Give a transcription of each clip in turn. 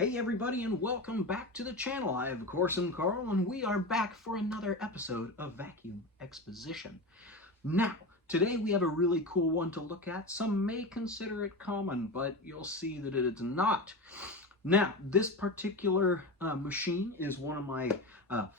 Hey everybody, and welcome back to the channel. I, of course, am Carl, and we are back for another episode of Vacuum Exposition. Now, today we have a really cool one to look at. Some may consider it common, but you'll see that it is not. Now, this particular machine is one of my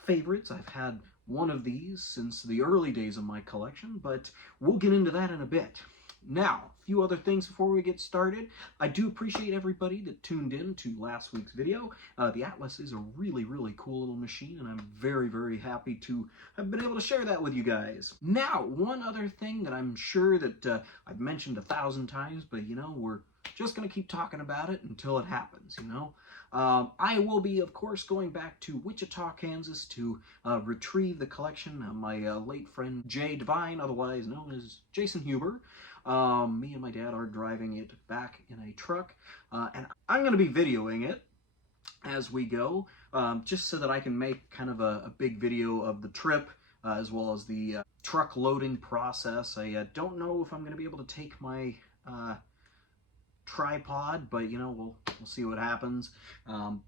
favorites. I've had one of these since the early days of my collection, but we'll get into that in a bit. Now, a few other things before we get started. I do appreciate everybody that tuned in to last week's video. The Atlas is a really, really cool little machine, and I'm very, very happy to have been able to share that with you guys. Now, one other thing that I'm sure that I've mentioned 1,000 times, but we're just going to keep talking about it until it happens, I will be, of course, going back to Wichita, Kansas to retrieve the collection. My late friend Jay Devine, otherwise known as Jason Huber. Me and my dad are driving it back in a truck, and I'm going to be videoing it as we go, just so that I can make kind of a big video of the trip, as well as the truck loading process. I don't know if I'm going to be able to take my tripod, but we'll see what happens.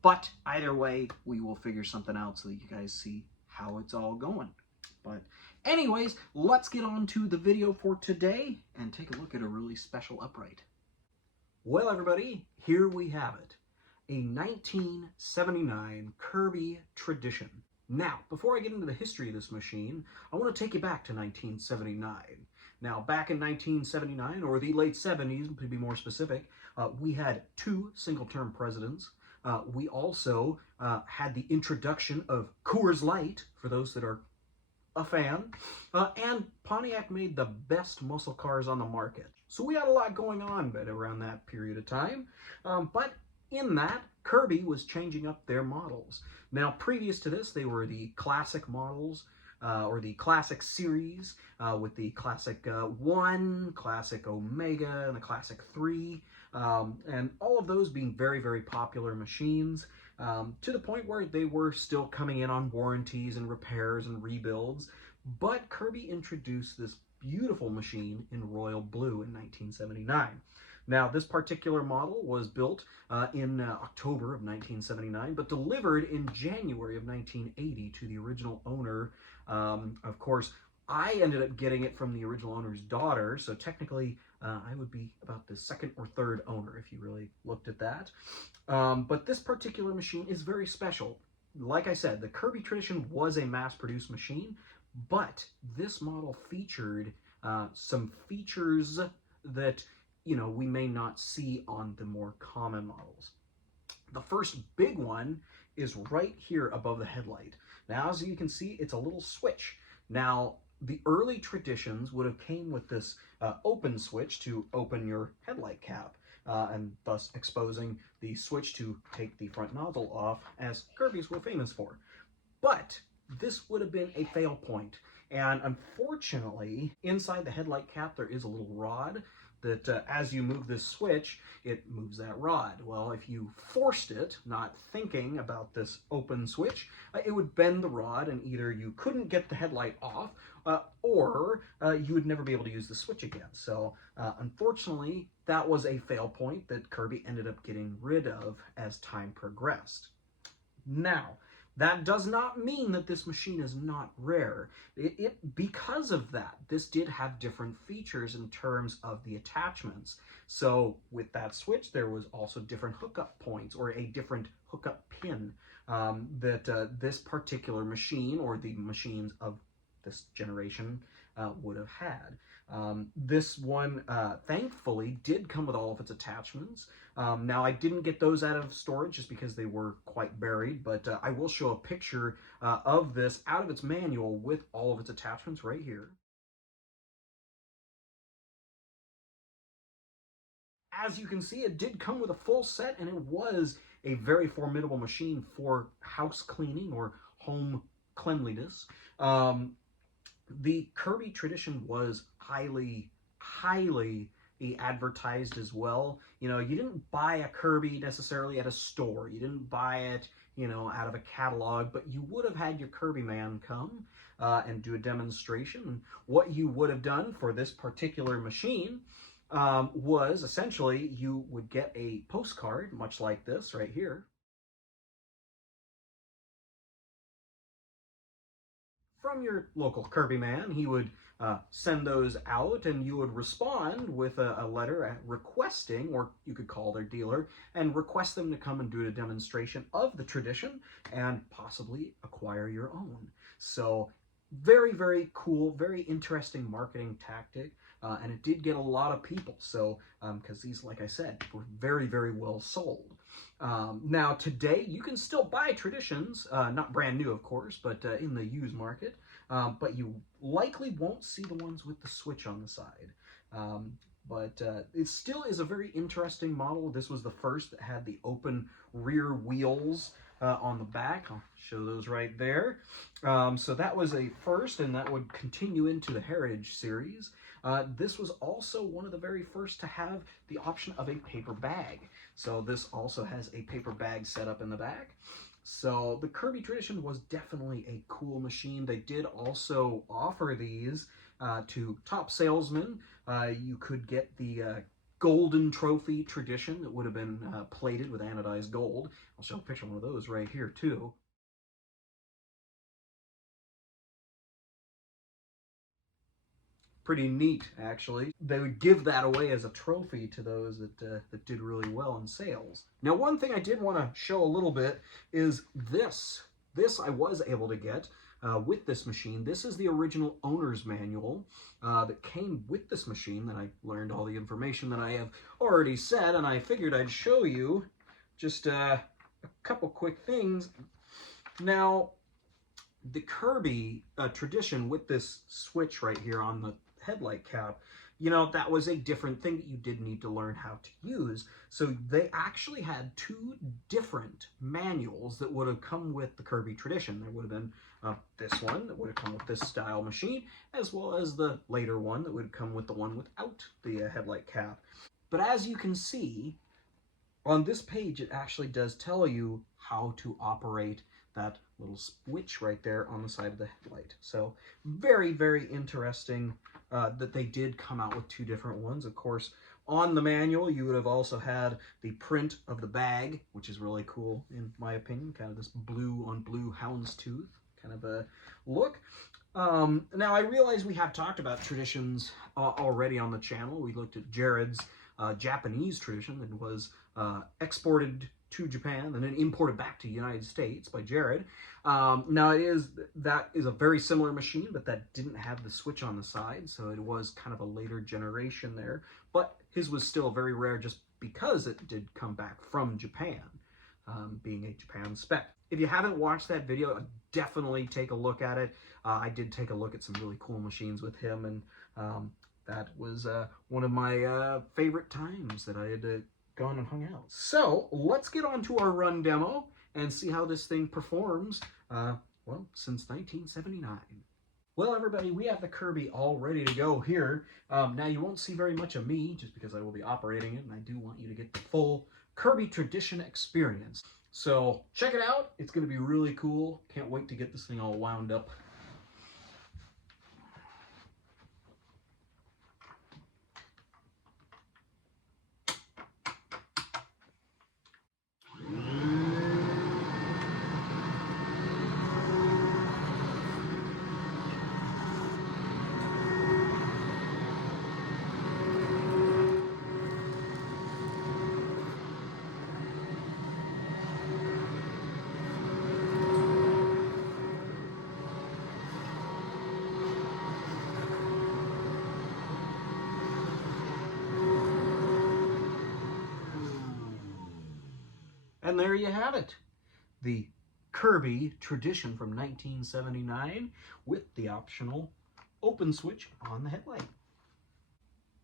But either way, we will figure something out so that you guys see how it's all going. But anyways, let's get on to the video for today and take a look at a really special upright. Well, everybody, here we have it. A 1979 Kirby Tradition. Now, before I get into the history of this machine, I want to take you back to 1979. Now, back in 1979, or the late 70s, to be more specific, we had 2 single-term presidents. We also had the introduction of Coors Light, for those that are a fan, and Pontiac made the best muscle cars on the market. So we had a lot going on around that period of time, but in that, Kirby was changing up their models. Now, previous to this, they were the classic models, or the classic series, with the classic 1, classic Omega, and the classic 3, and all of those being very, very popular machines, to the point where they were still coming in on warranties and repairs and rebuilds. But Kirby introduced this beautiful machine in royal blue in 1979. Now, this particular model was built in October of 1979, but delivered in January of 1980 to the original owner. Of course, I ended up getting it from the original owner's daughter, so technically I would be about the second or third owner if you really looked at that. But this particular machine is very special. Like I said, the Kirby Tradition was a mass-produced machine, but this model featured some features that we may not see on the more common models. The first big one is right here above the headlight. Now, as you can see, it's a little switch. Now, the early Traditions would have came with this open switch to open your headlight cap, and thus exposing the switch to take the front nozzle off, as Kirby's were famous for. But this would have been a fail point, and unfortunately, inside the headlight cap there is a little rod that as you move this switch, it moves that rod. Well, if you forced it, not thinking about this open switch, it would bend the rod, and either you couldn't get the headlight off, or you would never be able to use the switch again. So unfortunately, that was a fail point that Kirby ended up getting rid of as time progressed. Now, that does not mean that this machine is not rare. Because of that, this did have different features in terms of the attachments. So with that switch, there was also different hookup points, or a different hookup pin that this particular machine, or the machines of this generation, would have had. This one, thankfully, did come with all of its attachments. Now, I didn't get those out of storage just because they were quite buried, but I will show a picture of this out of its manual with all of its attachments right here. As you can see, it did come with a full set, and it was a very formidable machine for house cleaning or home cleanliness. The Kirby Tradition was highly advertised as well. You didn't buy a Kirby necessarily at a store. You didn't buy it, out of a catalog, but you would have had your Kirby man come and do a demonstration. What you would have done for this particular machine was essentially you would get a postcard, much like this right here. from your local Kirby man. He would send those out, and you would respond with a letter requesting, or you could call their dealer and request them to come and do a demonstration of the tradition and possibly acquire your own. So very, very cool, very interesting marketing tactic. And it did get a lot of people, so because these, like I said, were very, very well sold. Now today you can still buy traditions, not brand new of course, but in the used market, but you likely won't see the ones with the switch on the side. But it still is a very interesting model. This was the first that had the open rear wheels on the back. I'll show those right there. So that was a first, and that would continue into the Heritage series. This was also one of the very first to have the option of a paper bag. So this also has a paper bag set up in the back. So the Kirby Tradition was definitely a cool machine. They did also offer these to top salesmen. You could get the golden trophy tradition that would have been plated with anodized gold. I'll show a picture of one of those right here too. Pretty neat, actually. They would give that away as a trophy to those that did really well in sales. Now, one thing I did want to show a little bit is this. This I was able to get with this machine. This is the original owner's manual that came with this machine, that I learned all the information that I have already said, and I figured I'd show you just a couple quick things. Now, the Kirby tradition with this switch right here on the headlight cap, you know, that was a different thing that you did need to learn how to use. So they actually had two different manuals that would have come with the Kirby Tradition. There would have been this one that would have come with this style machine, as well as the later one that would come with the one without the headlight cap. But as you can see, on this page, it actually does tell you how to operate that little switch right there on the side of the headlight. So very, very interesting that they did come out with two different ones. Of course, on the manual, you would have also had the print of the bag, which is really cool in my opinion, kind of this blue on blue houndstooth kind of a look. Now, I realize we have talked about traditions already on the channel. We looked at Jared's Japanese tradition that was exported to Japan and then imported back to the United States by Jared. Now that is a very similar machine, but that didn't have the switch on the side, so it was kind of a later generation there. But his was still very rare just because it did come back from Japan, being a Japan spec. If you haven't watched that video, definitely take a look at it. I did take a look at some really cool machines with him, and that was one of my favorite times that I had gone and hung out. So let's get on to our run demo and see how this thing performs, well, since 1979. Well, everybody, we have the Kirby all ready to go here. Now, you won't see very much of me just because I will be operating it, and I do want you to get the full Kirby Tradition experience. So check it out. It's going to be really cool. Can't wait to get this thing all wound up. And there you have it, the Kirby Tradition from 1979 with the optional open switch on the headlight.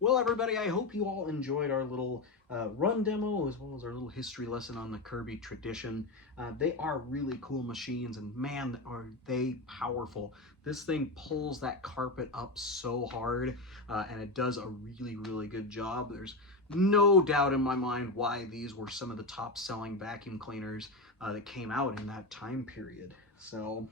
Well, everybody, I hope you all enjoyed our little run demo as well as our little history lesson on the Kirby Tradition. They are really cool machines, and man, are they powerful. This thing pulls that carpet up so hard, and it does a really, really good job. There's no doubt in my mind why these were some of the top selling vacuum cleaners that came out in that time period. So,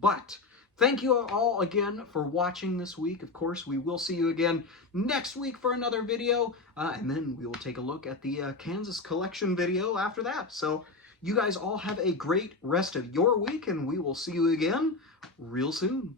but thank you all again for watching this week. Of course, we will see you again next week for another video, and then we will take a look at the Kansas collection video after that. So You guys all have a great rest of your week, and we will see you again real soon.